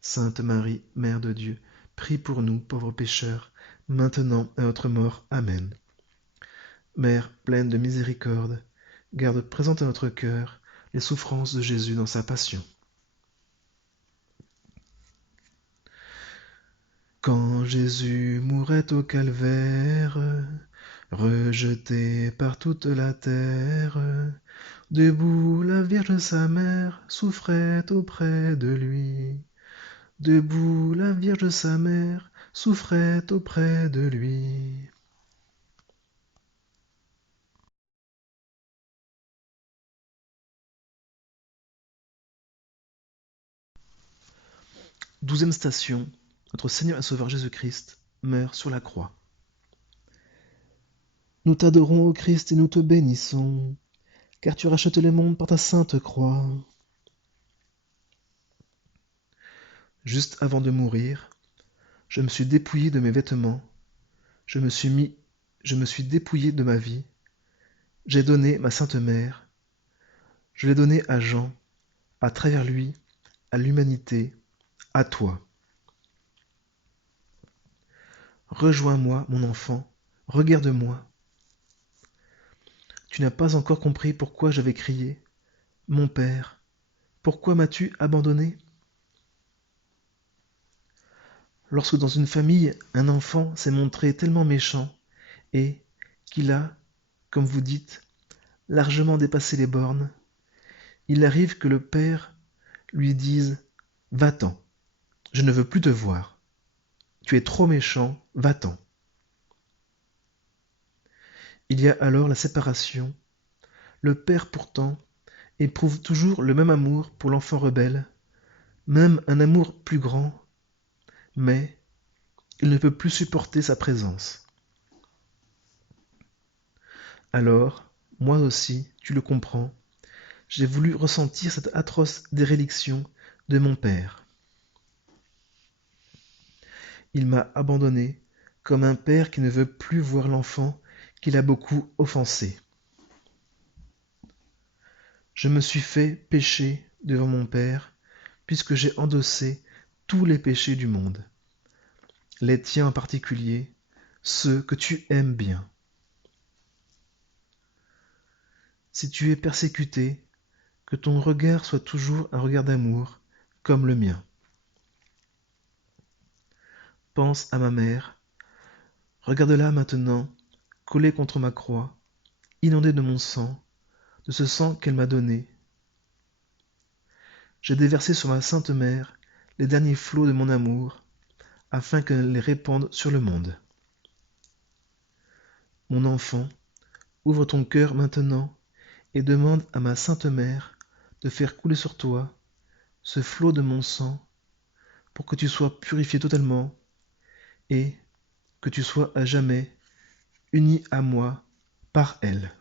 Sainte Marie, Mère de Dieu, prie pour nous, pauvres pécheurs, maintenant et à notre mort. Amen. Mère pleine de miséricorde, garde présente à notre cœur les souffrances de Jésus dans sa passion. Quand Jésus mourait au calvaire, rejeté par toute la terre, debout la Vierge sa mère souffrait auprès de lui. Debout la Vierge sa mère souffrait auprès de lui. Douzième station, notre Seigneur et Sauveur Jésus-Christ meurt sur la croix. Nous t'adorons, ô Christ, et nous te bénissons, car tu rachètes le monde par ta sainte croix. Juste avant de mourir, je me suis dépouillé de mes vêtements, je me suis dépouillé de ma vie, j'ai donné ma Sainte Mère, je l'ai donnée à Jean, à travers lui, à l'humanité, à toi. Rejoins-moi, mon enfant, regarde-moi. Tu n'as pas encore compris pourquoi j'avais crié « Mon Père, pourquoi m'as-tu abandonné ?» Lorsque dans une famille, un enfant s'est montré tellement méchant et qu'il a, comme vous dites, largement dépassé les bornes, il arrive que le père lui dise « Va-t'en, je ne veux plus te voir. Tu es trop méchant, va-t'en. » Il y a alors la séparation. Le père pourtant éprouve toujours le même amour pour l'enfant rebelle, même un amour plus grand, mais il ne peut plus supporter sa présence. Alors, moi aussi, tu le comprends, j'ai voulu ressentir cette atroce déréliction de mon père. Il m'a abandonné comme un père qui ne veut plus voir l'enfant qu'il a beaucoup offensé. Je me suis fait pécher devant mon père, puisque j'ai endossé tous les péchés du monde, les tiens en particulier, ceux que tu aimes bien. Si tu es persécuté, que ton regard soit toujours un regard d'amour, comme le mien. Pense à ma mère. Regarde-la maintenant, collée contre ma croix, inondée de mon sang, de ce sang qu'elle m'a donné. J'ai déversé sur ma sainte mère les derniers flots de mon amour, afin qu'elle les répande sur le monde. Mon enfant, ouvre ton cœur maintenant et demande à ma sainte mère de faire couler sur toi ce flot de mon sang pour que tu sois purifié totalement et que tu sois à jamais uni à moi par elle.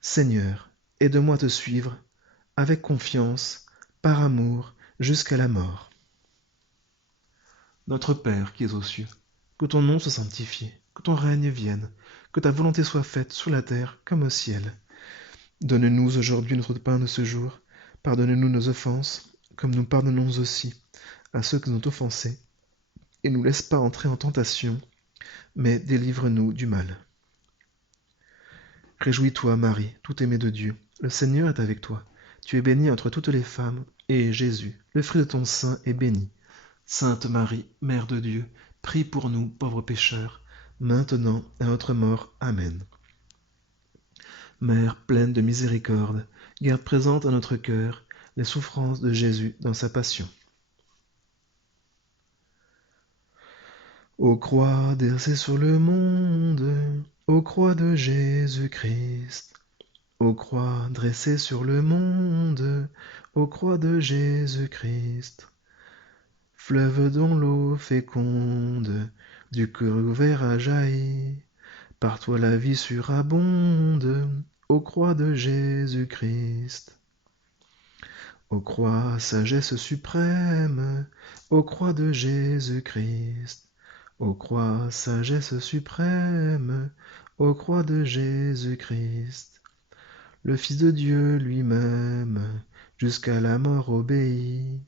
Seigneur, aide-moi à te suivre avec confiance, par amour, jusqu'à la mort. Notre Père qui es aux cieux, que ton nom soit sanctifié, que ton règne vienne, que ta volonté soit faite sur la terre comme au ciel. Donne-nous aujourd'hui notre pain de ce jour. Pardonne-nous nos offenses, comme nous pardonnons aussi à ceux qui nous ont offensés. Et ne nous laisse pas entrer en tentation, mais délivre-nous du mal. Réjouis-toi, Marie, tout aimée de Dieu. Le Seigneur est avec toi. Tu es bénie entre toutes les femmes, et Jésus, le fruit de ton sein, est béni. Sainte Marie, Mère de Dieu, prie pour nous, pauvres pécheurs, maintenant et à notre mort. Amen. Mère pleine de miséricorde, garde présente à notre cœur les souffrances de Jésus dans sa passion. Ô croix dressée sur le monde, ô croix de Jésus-Christ, ô croix dressée sur le monde, ô croix de Jésus-Christ, fleuve dont l'eau féconde du cœur ouvert a jailli, par toi la vie surabonde, ô croix de Jésus-Christ. Ô croix, sagesse suprême, ô croix de Jésus-Christ. Ô croix, sagesse suprême, ô croix de Jésus-Christ. Le Fils de Dieu lui-même, jusqu'à la mort obéit.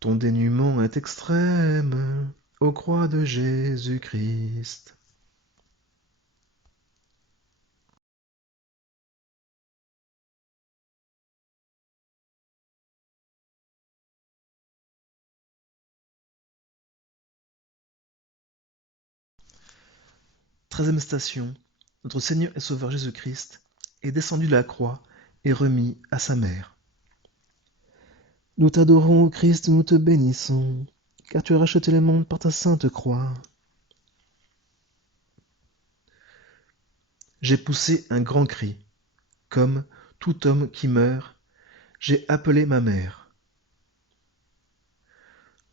Ton dénuement est extrême, ô croix de Jésus-Christ. Treizième station. Notre Seigneur et Sauveur Jésus-Christ est descendu de la croix et remis à sa mère. Nous t'adorons, Christ, nous te bénissons, car tu as racheté le monde par ta sainte croix. J'ai poussé un grand cri, comme tout homme qui meurt, j'ai appelé ma mère.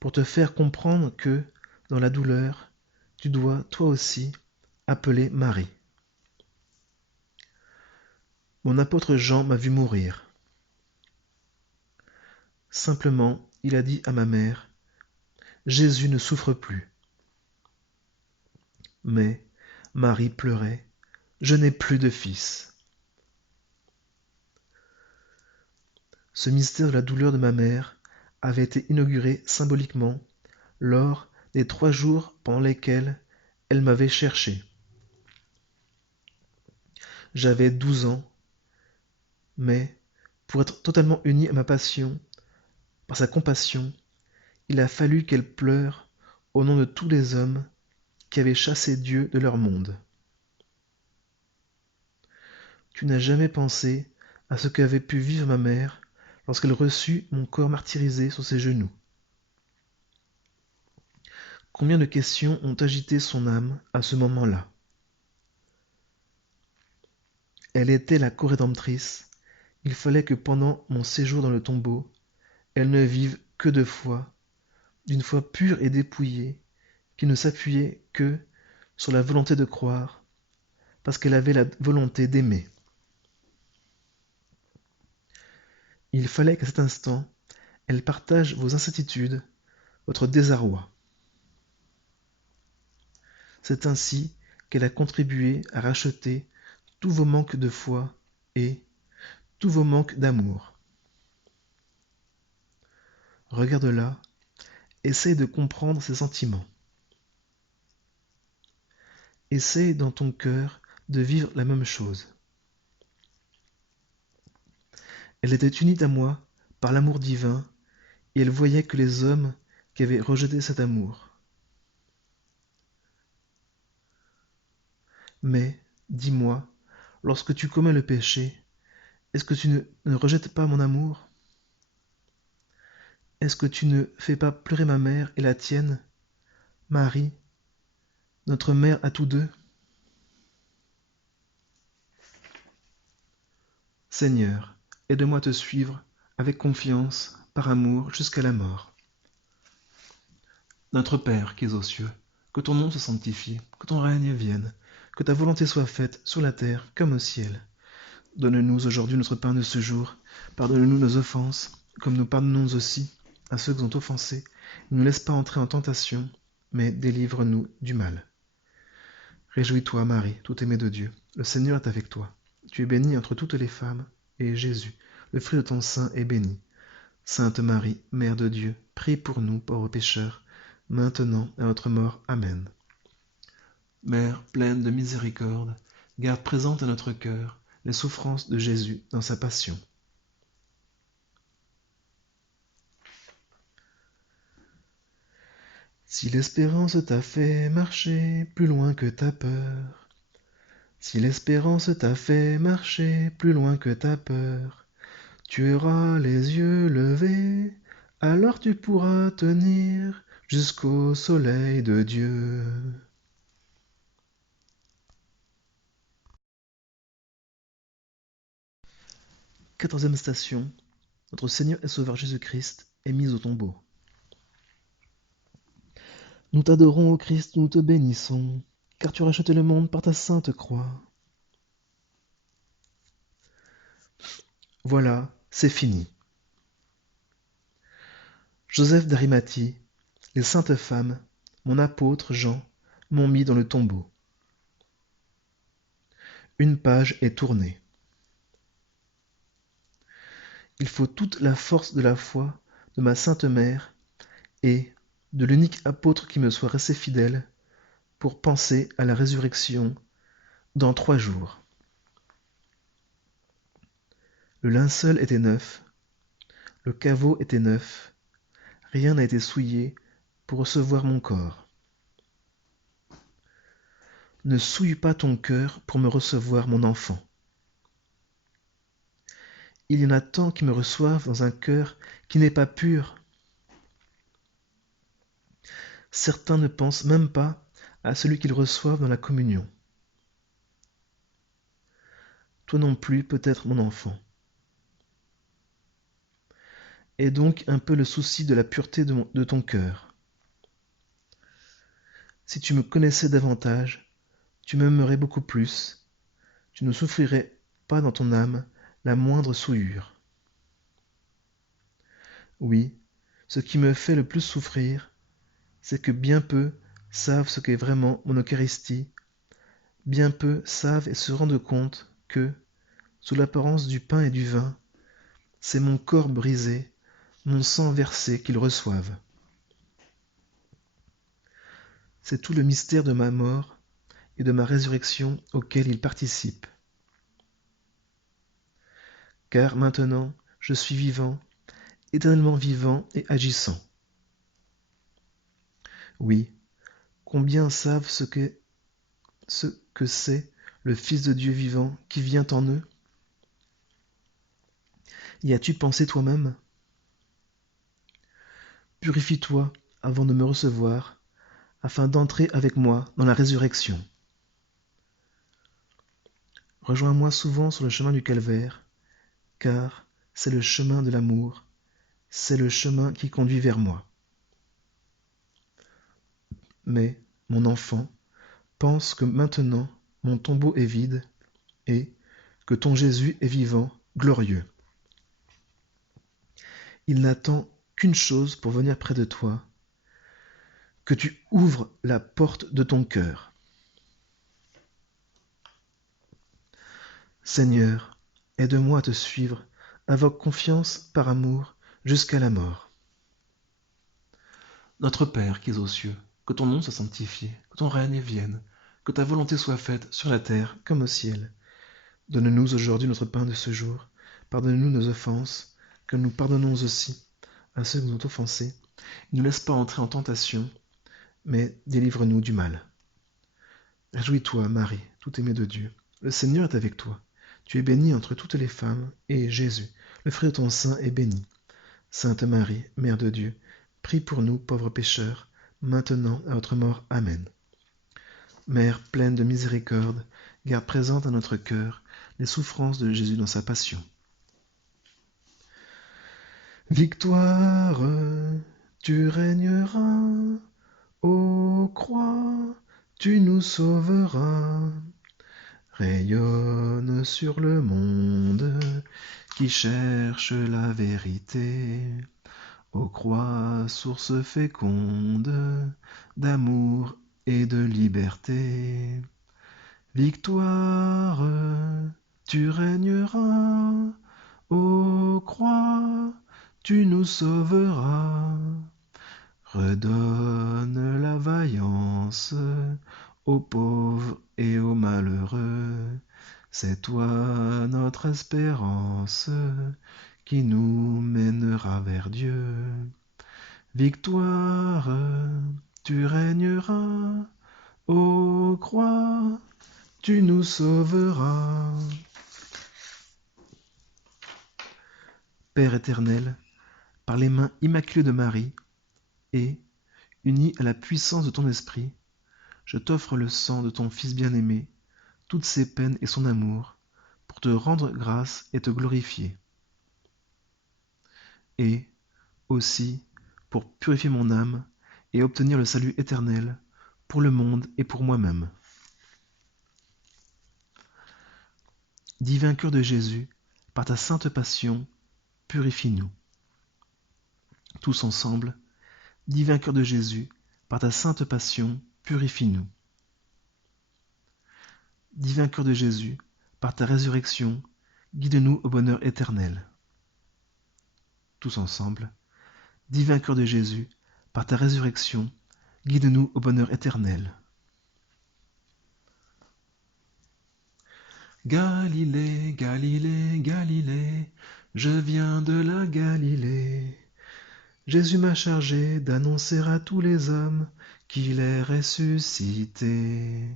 Pour te faire comprendre que, dans la douleur, tu dois, toi aussi, appeler Marie. Mon apôtre Jean m'a vu mourir. Simplement, il a dit à ma mère, Jésus ne souffre plus. Mais Marie pleurait, je n'ai plus de fils. Ce mystère de la douleur de ma mère avait été inauguré symboliquement lors des 3 jours pendant lesquels elle m'avait cherché. J'avais 12 ans, mais pour être totalement unie à ma passion, par sa compassion, il a fallu qu'elle pleure au nom de tous les hommes qui avaient chassé Dieu de leur monde. Tu n'as jamais pensé à ce qu'avait pu vivre ma mère lorsqu'elle reçut mon corps martyrisé sur ses genoux. Combien de questions ont agité son âme à ce moment-là? Elle était la co-rédemptrice. Il fallait que pendant mon séjour dans le tombeau, elle ne vive que de foi, d'une foi pure et dépouillée, qui ne s'appuyait que sur la volonté de croire, parce qu'elle avait la volonté d'aimer. Il fallait qu'à cet instant, elle partage vos incertitudes, votre désarroi. C'est ainsi qu'elle a contribué à racheter tous vos manques de foi et tous vos manques d'amour. Regarde-la, essaye de comprendre ses sentiments. Essaye dans ton cœur de vivre la même chose. Elle était unie à moi par l'amour divin, et elle voyait que les hommes qui avaient rejeté cet amour. Mais, dis-moi, lorsque tu commets le péché, est-ce que tu ne rejettes pas mon amour? Est-ce que tu ne fais pas pleurer ma mère et la tienne, Marie, notre mère à tous deux? Seigneur, aide-moi à te suivre avec confiance, par amour, jusqu'à la mort. Notre Père qui es aux cieux, que ton nom soit sanctifié, que ton règne vienne, que ta volonté soit faite sur la terre comme au ciel. Donne-nous aujourd'hui notre pain de ce jour. Pardonne-nous nos offenses, comme nous pardonnons aussi à ceux qui nous ont offensés. Ne nous laisse pas entrer en tentation, mais délivre-nous du mal. Réjouis-toi, Marie, tout aimée de Dieu. Le Seigneur est avec toi. Tu es bénie entre toutes les femmes, et Jésus, le fruit de ton sein, est béni. Sainte Marie, Mère de Dieu, prie pour nous, pauvres pécheurs, maintenant et à notre mort. Amen. Mère pleine de miséricorde, garde présente à notre cœur les souffrances de Jésus dans sa passion. Si l'espérance t'a fait marcher plus loin que ta peur, si l'espérance t'a fait marcher plus loin que ta peur, tu auras les yeux levés, alors tu pourras tenir jusqu'au soleil de Dieu. 14e station. Notre Seigneur et Sauveur Jésus-Christ est mis au tombeau. Nous t'adorons, ô Christ, nous te bénissons, car tu as racheté le monde par ta sainte croix. Voilà, c'est fini. Joseph d'Arimathie, les saintes femmes, mon apôtre Jean, m'ont mis dans le tombeau. Une page est tournée. Il faut toute la force de la foi de ma sainte mère et de l'unique apôtre qui me soit resté fidèle pour penser à la résurrection dans 3 jours. Le linceul était neuf, le caveau était neuf, rien n'a été souillé pour recevoir mon corps. Ne souille pas ton cœur pour me recevoir, mon enfant. Il y en a tant qui me reçoivent dans un cœur qui n'est pas pur. Certains ne pensent même pas à celui qu'ils reçoivent dans la communion. Toi non plus, peut-être, mon enfant. Aie donc un peu le souci de la pureté de ton cœur. Si tu me connaissais davantage, tu m'aimerais beaucoup plus, tu ne souffrirais pas dans ton âme la moindre souillure. Oui, ce qui me fait le plus souffrir, c'est que bien peu savent ce qu'est vraiment mon Eucharistie, bien peu savent et se rendent compte que, sous l'apparence du pain et du vin, c'est mon corps brisé, mon sang versé qu'ils reçoivent. C'est tout le mystère de ma mort et de ma résurrection auquel ils participent. Car maintenant, je suis vivant, éternellement vivant et agissant. Oui, combien savent ce que c'est le Fils de Dieu vivant qui vient en eux? Y as-tu pensé toi-même? Purifie-toi avant de me recevoir, afin d'entrer avec moi dans la résurrection. Rejoins-moi souvent sur le chemin du calvaire, car c'est le chemin de l'amour, c'est le chemin qui conduit vers moi. Mais, mon enfant, pense que maintenant mon tombeau est vide et que ton Jésus est vivant, glorieux. Il n'attend qu'une chose pour venir près de toi, que tu ouvres la porte de ton cœur. Seigneur, aide-moi à te suivre, avec confiance par amour, jusqu'à la mort. Notre Père qui es aux cieux, que ton nom soit sanctifié, que ton règne vienne, que ta volonté soit faite sur la terre comme au ciel. Donne-nous aujourd'hui notre pain de ce jour. Pardonne-nous nos offenses, comme nous pardonnons aussi à ceux qui nous ont offensés. Ne nous laisse pas entrer en tentation, mais délivre-nous du mal. Réjouis-toi, Marie, tout aimée de Dieu. Le Seigneur est avec toi. Tu es bénie entre toutes les femmes, et Jésus, le fruit de ton sein, est béni. Sainte Marie, Mère de Dieu, prie pour nous, pauvres pécheurs, maintenant et à notre mort. Amen. Mère pleine de miséricorde, garde présente à notre cœur les souffrances de Jésus dans sa passion. Victoire, tu régneras, ô croix, tu nous sauveras. Rayonne sur le monde qui cherche la vérité. Ô croix, source féconde d'amour et de liberté. Victoire, tu régneras, ô croix, tu nous sauveras. Redonne la vaillance aux pauvres et aux malheureux. C'est toi notre espérance qui nous mènera vers Dieu. Victoire, tu régneras, ô croix, tu nous sauveras. Père éternel, par les mains immaculées de Marie, et, uni à la puissance de ton esprit, je t'offre le sang de ton Fils bien-aimé, toutes ses peines et son amour, pour te rendre grâce et te glorifier. Et, aussi, pour purifier mon âme et obtenir le salut éternel pour le monde et pour moi-même. Divin cœur de Jésus, par ta sainte passion, purifie-nous. Tous ensemble, divin cœur de Jésus, par ta sainte passion, purifie-nous. Divin cœur de Jésus, par ta résurrection, guide-nous au bonheur éternel. Tous ensemble, divin cœur de Jésus, par ta résurrection, guide-nous au bonheur éternel. Galilée, Galilée, Galilée, je viens de la Galilée. Jésus m'a chargé d'annoncer à tous les hommes qu'il est ressuscité.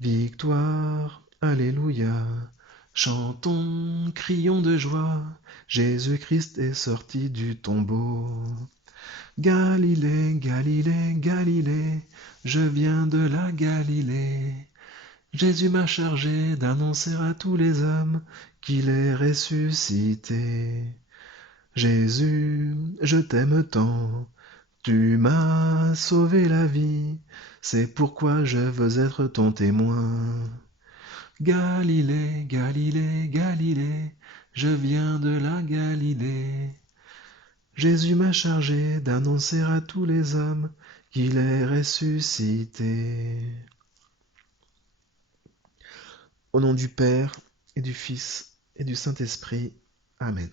Victoire, Alléluia, chantons, crions de joie, Jésus-Christ est sorti du tombeau. Galilée, Galilée, Galilée, je viens de la Galilée. Jésus m'a chargé d'annoncer à tous les hommes qu'il est ressuscité. Jésus, je t'aime tant, tu m'as sauvé la vie, c'est pourquoi je veux être ton témoin. Galilée, Galilée, Galilée, je viens de la Galilée. Jésus m'a chargé d'annoncer à tous les hommes qu'il est ressuscité. Au nom du Père, et du Fils, et du Saint-Esprit. Amen.